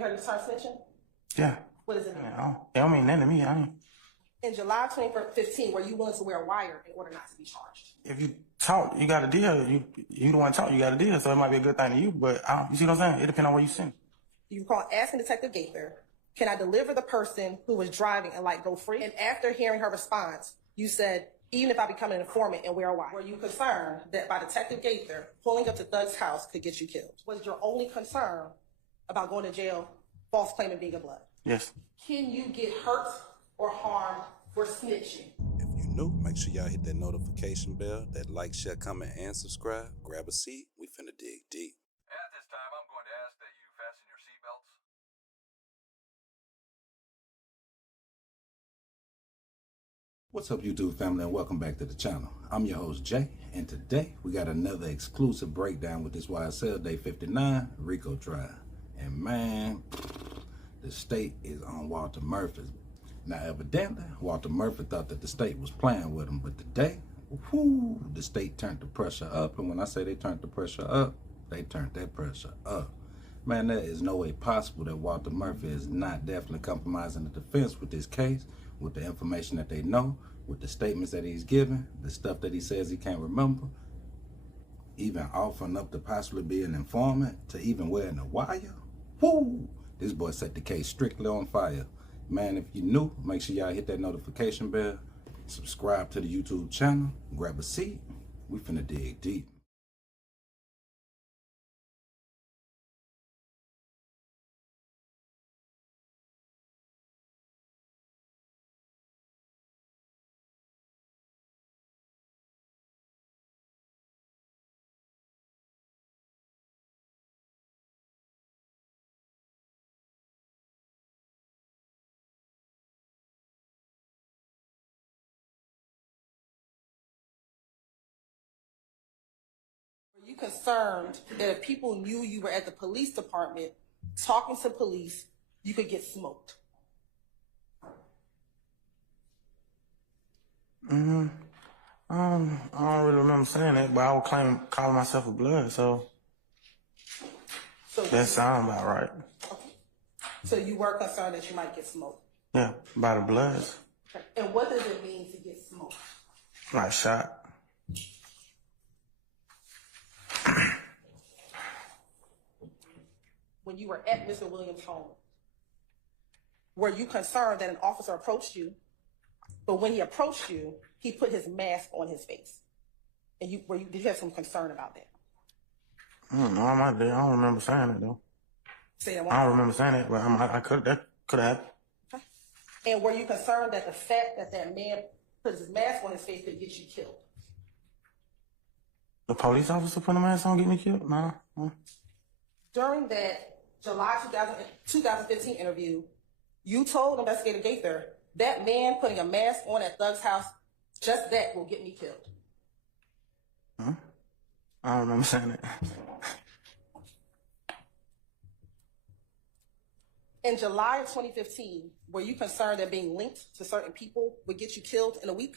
you heard of the term snitching? Yeah. What does it mean? It don't mean nothing to me. I mean, in July 2015, were you willing to wear a wire in order not to be charged? if you talk, you got a deal. You the one talk, you got a deal. So it might be a good thing to you, but you see what I'm saying? It depends on where you send. You recall asking Detective Gaither, "Can I deliver the person who was driving and go free?" And after hearing her response, you said, "Even if I become an informant and wear a wire." Were you concerned that by Detective Gaither pulling up to Thug's house could get you killed? Was your only concern about going to jail, false claiming being a blood? Yes. Can you get hurt or harmed for snitching? If you're new, make sure y'all hit that notification bell, that like, share, comment, and subscribe. Grab a seat. We finna dig deep. At this time, I'm going to ask that you fasten your seatbelts. What's up, YouTube family, and welcome back to the channel. I'm your host, Jay, and today we got another exclusive breakdown with this YSL Day 59 RICO trial. And man, the state is on Walter Murphy. Now, evidently, Walter Murphy thought that the state was playing with him, but today, whoo, the state turned the pressure up. And when I say they turned the pressure up, they turned that pressure up. Man, there is no way possible that Walter Murphy is not definitely compromising the defense with this case, with the information that they know, with the statements that he's given, the stuff that he says he can't remember, even offering up to possibly be an informant, to even wearing a wire. Whoo! This boy set the case strictly on fire. Man, if you're new, make sure y'all hit that notification bell, subscribe to the YouTube channel, grab a seat. We finna dig deep. Were you concerned that if people knew you were at the police department talking to police, you could get smoked? I don't really remember saying that, but I would calling myself a blood, so that sounds about right. Okay. So you were concerned that you might get smoked? Yeah, by the bloods. Okay. And what does it mean to get smoked? Like shot. When you were at Mr. Williams' home, were you concerned that an officer approached you, but when he approached you, he put his mask on his face? And did you have some concern about that? I don't know, I don't remember saying it though. Say that one. I don't remember saying it, but that could have happened. Okay. And were you concerned that the fact that that man put his mask on his face could get you killed? The police officer put a mask on, get me killed? No. During that July 2015 interview, you told Investigator Gaither, "That man putting a mask on at Thug's house, just that will get me killed." Huh? I don't remember saying it. In July of 2015, were you concerned that being linked to certain people would get you killed in a week?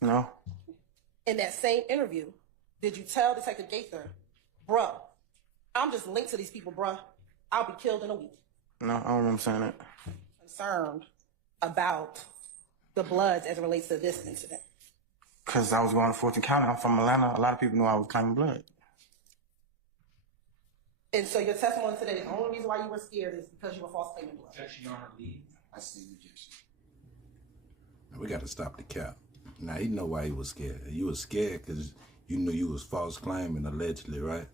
No. In that same interview, did you tell Detective Gaither, "Bruh, I'm just linked to these people, bruh. I'll be killed in a week"? No, I don't remember saying it. Concerned about the Bloods as it relates to this incident? Because I was going to Fulton County. I'm from Atlanta. A lot of people knew I was claiming blood. And so your testimony today, the only reason why you were scared is because you were false claiming blood? Objection, Your Honor, lead. I see objection. We got to stop the cap. Now, he know why he was scared. You was scared because you knew you was false claiming allegedly, right?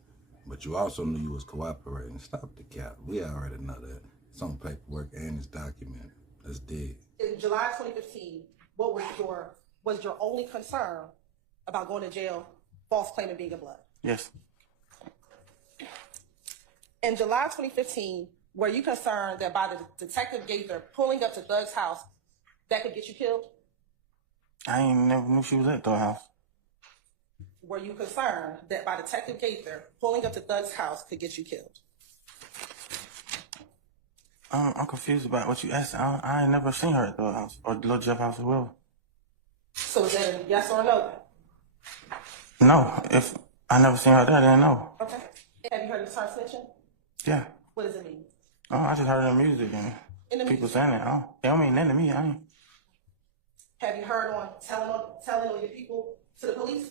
But you also knew you was cooperating. Stop the cap. We already know that. It's on paperwork and it's documented. Let's dig. In July 2015, what was your only concern about going to jail, false claiming being a blood? Yes. In July 2015, were you concerned that by the Detective Gaither pulling up to Thug's house, that could get you killed? I ain't never knew she was at the house. Were you concerned that by Detective Gaither pulling up to Thug's house could get you killed? I'm confused about what you asked. I ain't never seen her at the house or Little Jeff house as well. So is that a yes or a no? No, if I never seen her there, I didn't know. Okay. Have you heard of the term snitching? Yeah. What does it mean? Oh, I just heard the music and In the people music. saying it. Oh, it don't mean nothing to me. I ain't. Have you heard on telling on your people to the police?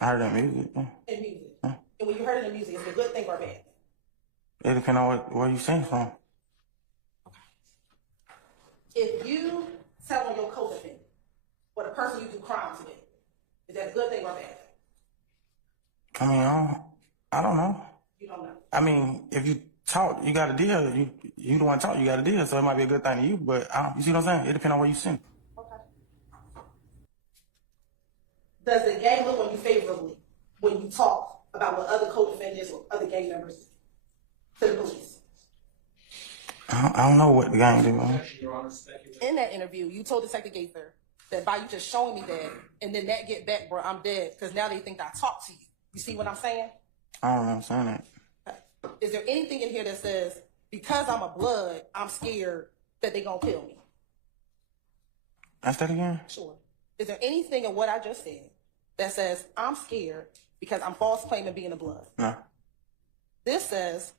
I heard that music. Yeah. In music. And when you heard it in music, is it a good thing or a bad thing? It depends on where you sing from. If you tell on your co-defendant or the person you do crimes with, is that a good thing or a bad thing? I mean, I don't know. You don't know. I mean, if you talk, you got a deal. You the one talk, you got a deal. So it might be a good thing to you, but you see what I'm saying? It depends on where you sing. Okay. Does the gang look on you favorably when you talk about what other co-defendants or other gang members do to the police? I don't know what the gang do. In that interview, you told Detective Gaither that by you just showing me that and then that get back, bro, I'm dead because now they think I talk to you. You see what I'm saying? I don't remember saying that. Okay. Is there anything in here that says, because I'm a blood, I'm scared that they gonna kill me? Ask that again? Sure. Is there anything in what I just said that says, I'm scared because I'm false claiming being a blood? No. This says,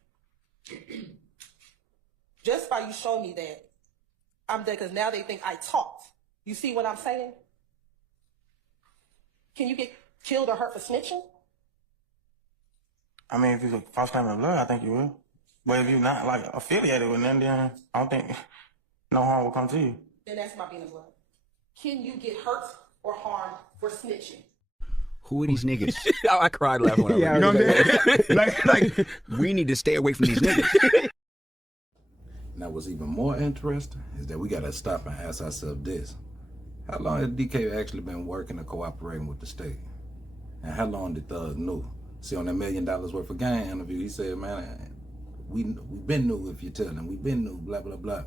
just by you showing me that, I'm dead because now they think I talked. You see what I'm saying? Can you get killed or hurt for snitching? I mean, if you false claim of blood, I think you will. But if you're not like affiliated with them, then I don't think no harm will come to you. Then that's my being a blood. Can you get hurt or harmed for snitching? Who are these niggas? I cried laughing when I You know what I'm saying? like, we need to stay away from these niggas. Now, what's even more interesting is that we got to stop and ask ourselves this. How long has DK actually been working and cooperating with the state? And how long did Thug know? See, on that $1 million worth of gang interview, he said, man, we been new if you tell him. We been new, blah, blah, blah.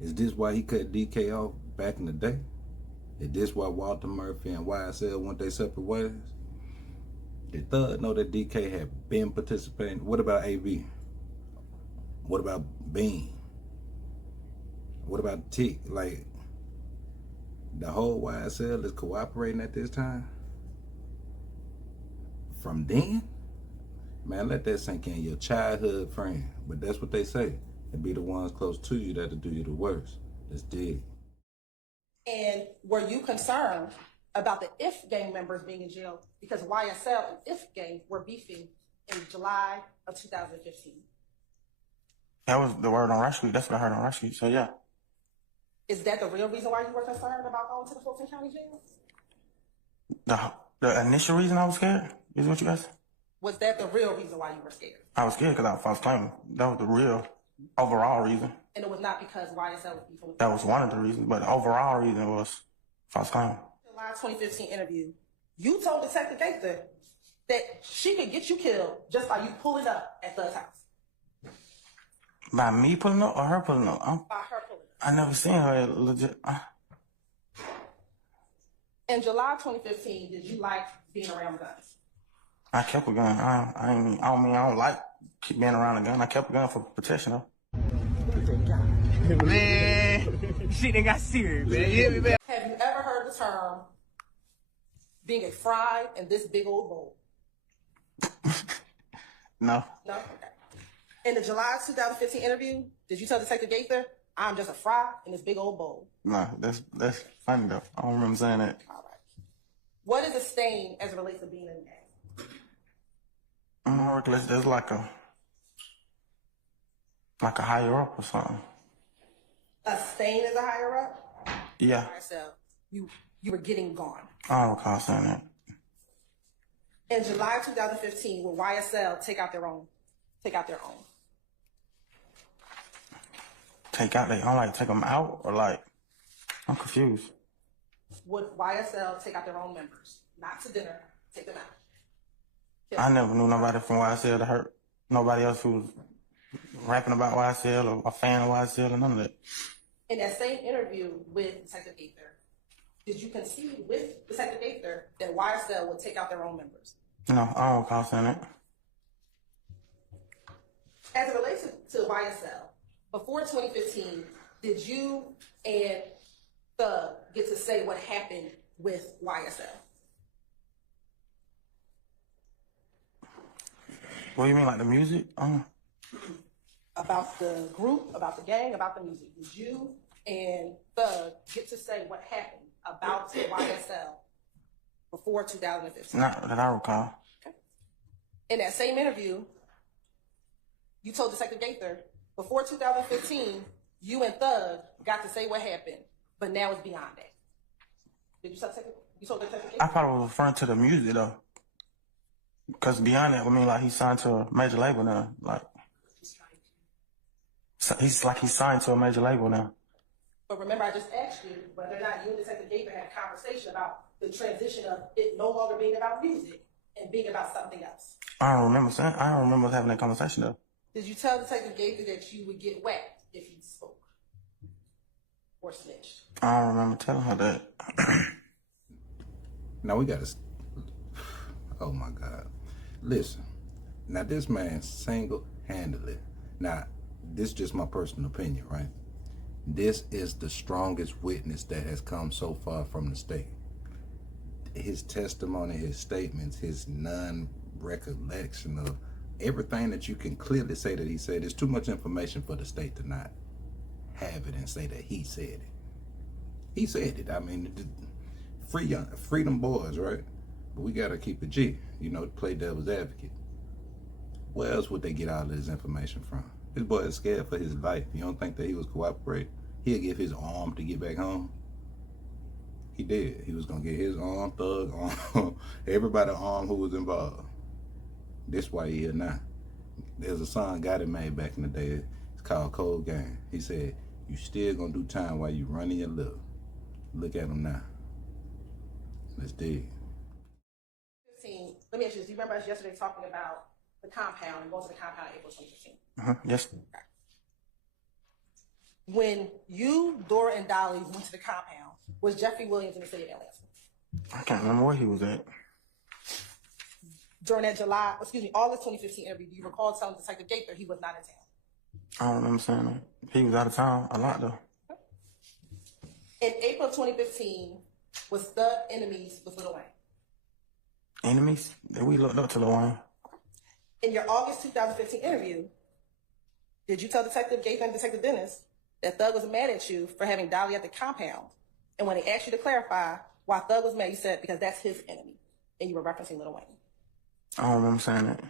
Is this why he cut DK off back in the day? Is this why Walter Murphy and YSL went their separate ways? Did Thug know that DK had been participating? What about AB? What about Bean? What about Tick? Like, the whole YSL is cooperating at this time? From then? Man, let that sink in, your childhood friend. But that's what they say. It be the ones close to you that'll do you the worst. That's dead. And were you concerned about the IF gang members being in jail because YSL and IF gang were beefing in July of 2015? That was the word on Rush Street. That's what I heard on Rush Street. So yeah. Is that the real reason why you were concerned about going to the Fulton County Jail? The initial reason I was scared is what you asked? Was that the real reason why you were scared? I was scared because I was false claiming. That was the real overall reason. And it was not because YSL was beefing with That was one of the reasons, but the overall reason was false claiming. In the July 2015 interview, you told Detective Gaither that she could get you killed just by you pulling up at Thug's house. By me pulling up or her pulling up? By her pulling up. I never seen her legit. In July 2015, did you like being around guns? I kept a gun. I don't like keep being around a gun. I kept a gun for protection though. Man, shit ain't got serious, man. You hear me, man? Have you ever heard the term being a fry in this big old bowl? No. No? Okay. In the July 2015 interview, did you tell Detective Gaither, I'm just a fry in this big old bowl? No, that's funny though. I don't remember saying that. All right. What is a stain as it relates to being in the gang? There's like a higher up or something. A stain is a higher up? Yeah. All right, so you were getting gone. I don't recall saying that. In July 2015, will YSL take out their own? Take out they own, like take them out or like, I'm confused. Would YSL take out their own members? Not to dinner, take them out. I never knew nobody from YSL to hurt nobody else who was rapping about YSL or a fan of YSL or none of that. In that same interview with Detective Gaither, did you concede with Detective Gaither that YSL would take out their own members? No, I don't recall saying that. As it relates to YSL, before 2015, did you and Thug get to say what happened with YSL? What do you mean, like the music? about the group, about the gang, about the music? Did you and Thug get to say what happened about YSL before 2015? Not that I recall. Okay. In that same interview, you told Detective Gaither before 2015, you and Thug got to say what happened, but now it's beyond that. Did you tell Detective? You told Detective Gaither? I probably was referring to the music though. Because beyond that, I mean, like, he signed to a major label now. Like, he's signed to a major label now. But remember, I just asked you whether or not you and Detective Gaither had a conversation about the transition of it no longer being about music and being about something else. I don't remember having that conversation though. Did you tell Detective Gaither that you would get whacked if you spoke or snitched? I don't remember telling her that. Now we gotta, oh my God. Listen, now this man single-handedly, now this is just my personal opinion, right? This is the strongest witness that has come so far from the state. His testimony, his statements, his non-recollection of everything that you can clearly say that he said. There's too much information for the state to not have it and say that he said it. He said it. I mean, freedom boys, right? But we gotta keep it G, you know, to play devil's advocate. Where else would they get all of this information from? This boy is scared for his life. You don't think that he was cooperating? He'll give his arm to get back home. He did. He was gonna get his arm, Thug arm, everybody arm who was involved. This why he here now. There's a song Gotti made back in the day. It's called Cold Game. He said, "You still gonna do time while you running your lip." Look at him now. Let's dig. Let me ask you this. Do you remember us yesterday talking about the compound and going to the compound in April 2015? Yes. When you, Dora, and Dolly went to the compound, was Jeffrey Williams in the city of Atlanta? I can't remember where he was at. During that August 2015 interview, do you recall telling Detective Gaither he was not in town? I don't remember saying that. He was out of town a lot though. In April of 2015, was Thug enemies with Lil Wayne? Enemies? We looked up to Lil Wayne. In your August 2015 interview, did you tell Detective Gaither and Detective Dennis that Thug was mad at you for having Dolly at the compound? And when they asked you to clarify why Thug was mad, you said because that's his enemy. And you were referencing Lil Wayne. I don't remember saying that.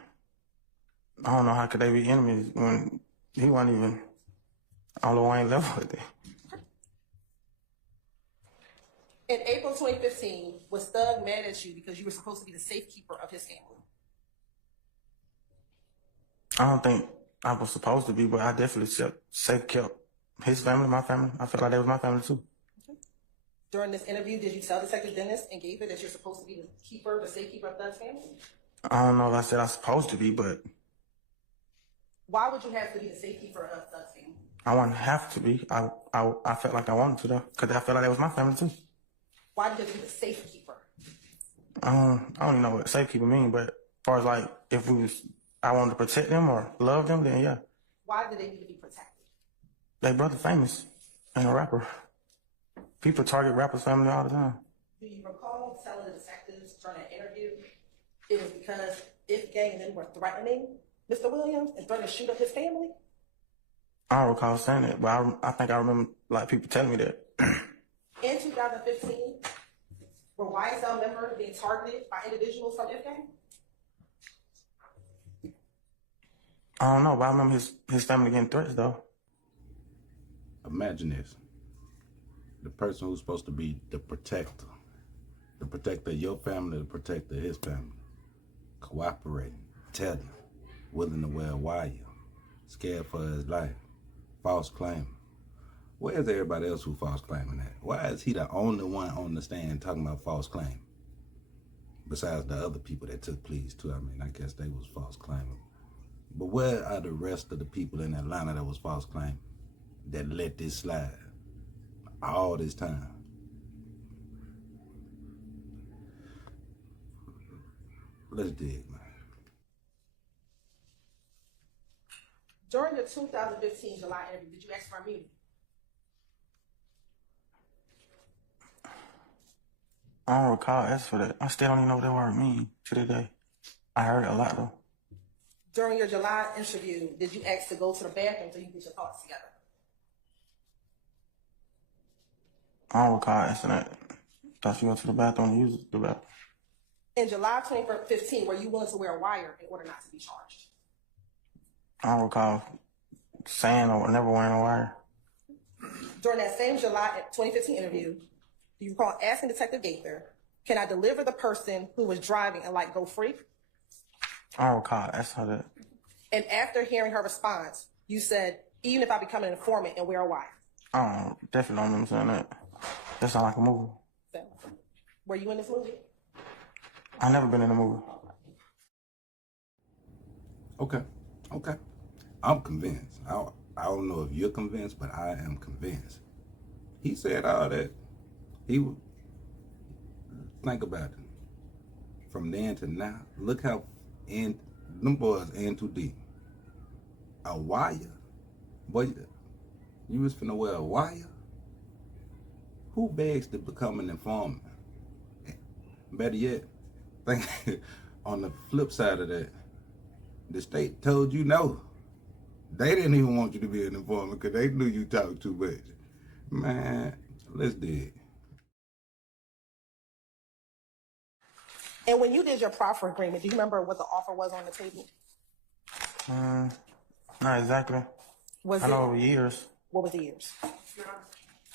I don't know how could they be enemies when he wasn't even on Lil Wayne level with it. In April 2015, was Thug mad at you because you were supposed to be the safekeeper of his family? I don't think I was supposed to be, but I definitely safe kept his family, my family. I felt like they was my family too. Okay. During this interview, did you tell Detective Dennis and Gaither that you're supposed to be the safekeeper of Thug's family? I don't know if I said I was supposed to be, but why would you have to be the safekeeper of Thug's family? I wouldn't have to be. I felt like I wanted to though, because I felt like that was my family too. Why did you be the safekeeper? I don't even know what safekeeper mean, but as far as like if I wanted to protect them or love them, then yeah. Why do they need to be protected? They brother famous and a rapper. People target rappers' family all the time. Do you recall telling the detectives during an interview it was because if gang and them were threatening Mr. Williams and threatening to shoot up his family? I don't recall saying that, but I think I remember like people telling me that. In 2015, were YSL members being targeted by individuals from F-Gang? I don't know, but I remember his family getting threats though. Imagine this. The person who's supposed to be the protector of your family, the protector of his family, cooperating, telling, willing to wear a wire, scared for his life, false claim. Where's everybody else who false claiming that? Why is he the only one on the stand talking about false claim? Besides the other people that took pleas too. I mean, I guess they was false claiming. But where are the rest of the people in Atlanta that was false claiming, that let this slide all this time? Let's dig, man. During the 2015 July interview, did you ask for immunity? I don't recall asking for that. I still don't even know what that word means to this day. I heard it a lot though. During your July interview, did you ask to go to the bathroom so you can get your thoughts together? I don't recall asking that. Thought you went to the bathroom and used the bathroom. In July 2015, were you willing to wear a wire in order not to be charged? I don't recall saying or never wearing a wire. During that same July 2015 interview, do you recall asking Detective Gaither, can I deliver the person who was driving and go free? I don't recall asking her that. And after hearing her response, you said, even if I become an informant and wear a wire. I definitely don't remember saying that. That sounds like a movie. So, were you in this movie? I never been in a movie. Okay. I'm convinced. I don't know if you're convinced, but I am convinced. He said all that. Think about it. From then to now, look how them boys in too deep. A wire? Boy, you was finna wear a wire? Who begs to become an informant? Better yet, think on the flip side of that, the state told you no. They didn't even want you to be an informant because they knew you talked too much. Man, let's dig. And when you did your proffer agreement, do you remember what the offer was on the table? Not exactly. I know over years. What was the years?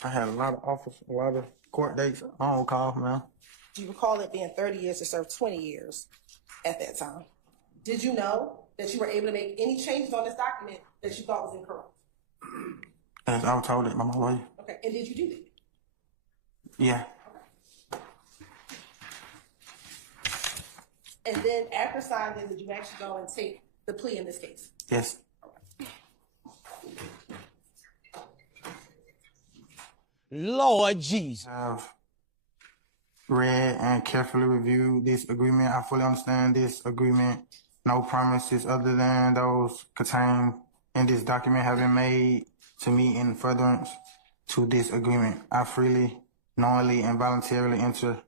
I had a lot of offers, a lot of court dates. I don't recall, man. Do you recall it being 30 years to serve 20 years at that time? Did you know that you were able to make any changes on this document that you thought was incorrect? As I was told it by my lawyer. Okay, and did you do that? Yeah. And then after signing, did you actually go and take the plea in this case? Yes. Lord Jesus. I've read and carefully reviewed this agreement. I fully understand this agreement. No promises other than those contained in this document have been made to me in furtherance to this agreement. I freely, knowingly, and voluntarily enter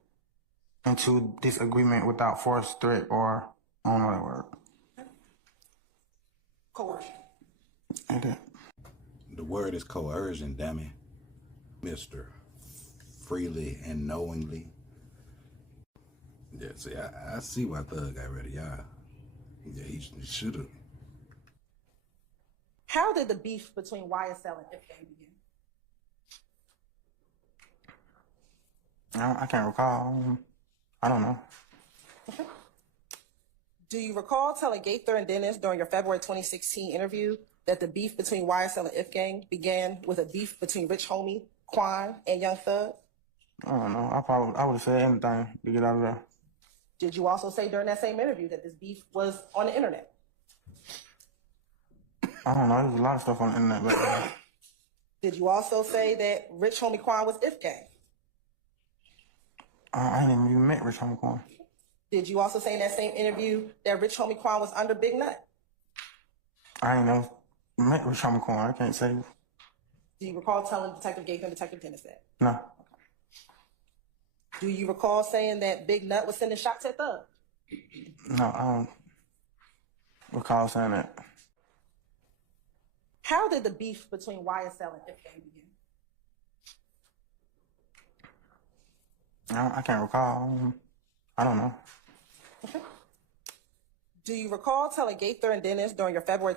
into this agreement without force, threat, or I don't know that word. Coercion. Ain't that? The word is coercion, damn it. Mr. Freely and knowingly. Yeah, see, I see why Thug got rid of y'all. Yeah, he should have. How did the beef between YSL and FK begin? I can't recall. I don't know. Okay. Do you recall telling Gaither and Dennis during your February 2016 interview that the beef between YSL and F-Gang began with a beef between Rich Homie, Quan, and Young Thug? I don't know. I would have said anything to get out of there. Did you also say during that same interview that this beef was on the internet? I don't know. There's a lot of stuff on the internet. But Did you also say that Rich Homie Quan was F-Gang? I ain't even met Rich Homie Quan. Did you also say in that same interview that Rich Homie Quan was under Big Nut? I ain't never met Rich Homie Quan. I can't say. Do you recall telling Detective Gaither and Detective Dennis that? No. Do you recall saying that Big Nut was sending shots at Thug? No, I don't recall saying that. How did the beef between YSL and F-Gang begin? I can't recall. I don't know. Okay. Do you recall telling Gaither and Dennis during your February?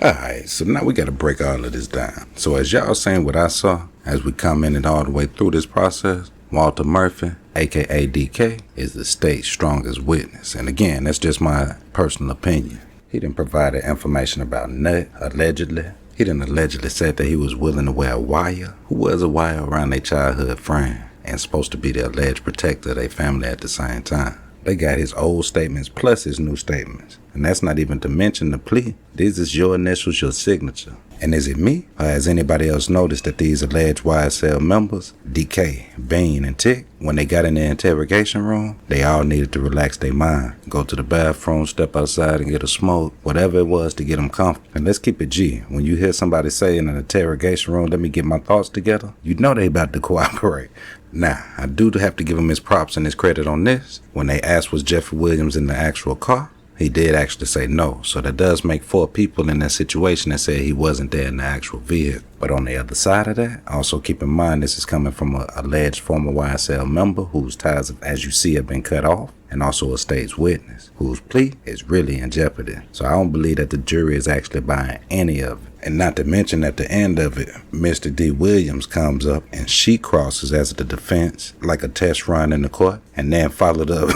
Alright, so now we gotta break all of this down. So as y'all seen what I saw, as we commented all the way through this process, Walter Murphy, aka DK, is the state's strongest witness. And again, that's just my personal opinion. He didn't provide information about Nut, allegedly. He didn't allegedly said that he was willing to wear a wire. Who wears a wire around their childhood friend and supposed to be the alleged protector of their family at the same time? They got his old statements plus his new statements. And that's not even to mention the plea. This is your initials, your signature. And is it me, or has anybody else noticed that these alleged YSL members, DK, Bean, and Tick, when they got in the interrogation room, they all needed to relax their mind, go to the bathroom, step outside and get a smoke, whatever it was to get them comfortable. And let's keep it G. When you hear somebody say in an interrogation room, let me get my thoughts together, you know they about to cooperate. Now, I do have to give him his props and his credit on this. When they asked was Jeffrey Williams in the actual car, he did actually say no. So that does make 4 people in that situation that said he wasn't there in the actual vehicle. But on the other side of that, also keep in mind this is coming from an alleged former YSL member whose ties, as you see, have been cut off, and also a state's witness whose plea is really in jeopardy. So I don't believe that the jury is actually buying any of it. And not to mention at the end of it, Mr. D. Williams comes up and she crosses as the defense, like a test run in the court, and then followed up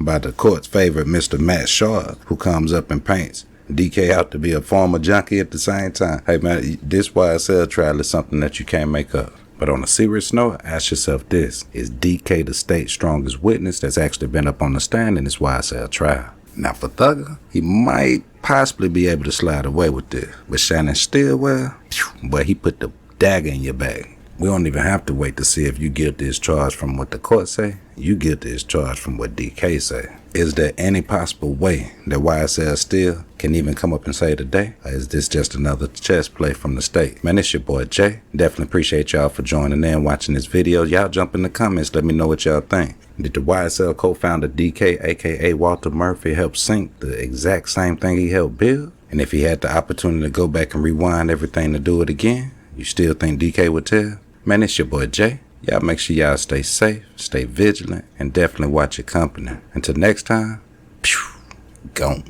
by the court's favorite Mr. Matt Shaw, who comes up and paints DK out to be a former junkie at the same time. Hey man, this YSL trial is something that you can't make up. But on a serious note, ask yourself this: is DK the state's strongest witness that's actually been up on the stand in this YSL trial? Now for Thugger, he might possibly be able to slide away with this. But Shannon Stillwell, boy, he put the dagger in your back. We don't even have to wait to see if you guilty is charged from what the court say. You guilty is charged from what DK say. Is there any possible way that YSL still can even come up and say today? Or is this just another chess play from the state? Man, it's your boy Jay. Definitely appreciate y'all for joining in, watching this video. Y'all jump in the comments, let me know what y'all think. Did the YSL co-founder DK, aka Walter Murphy, help sink the exact same thing he helped build? And if he had the opportunity to go back and rewind everything to do it again, you still think DK would tell? Man, it's your boy Jay. Y'all make sure y'all stay safe, stay vigilant, and definitely watch your company. Until next time, gone.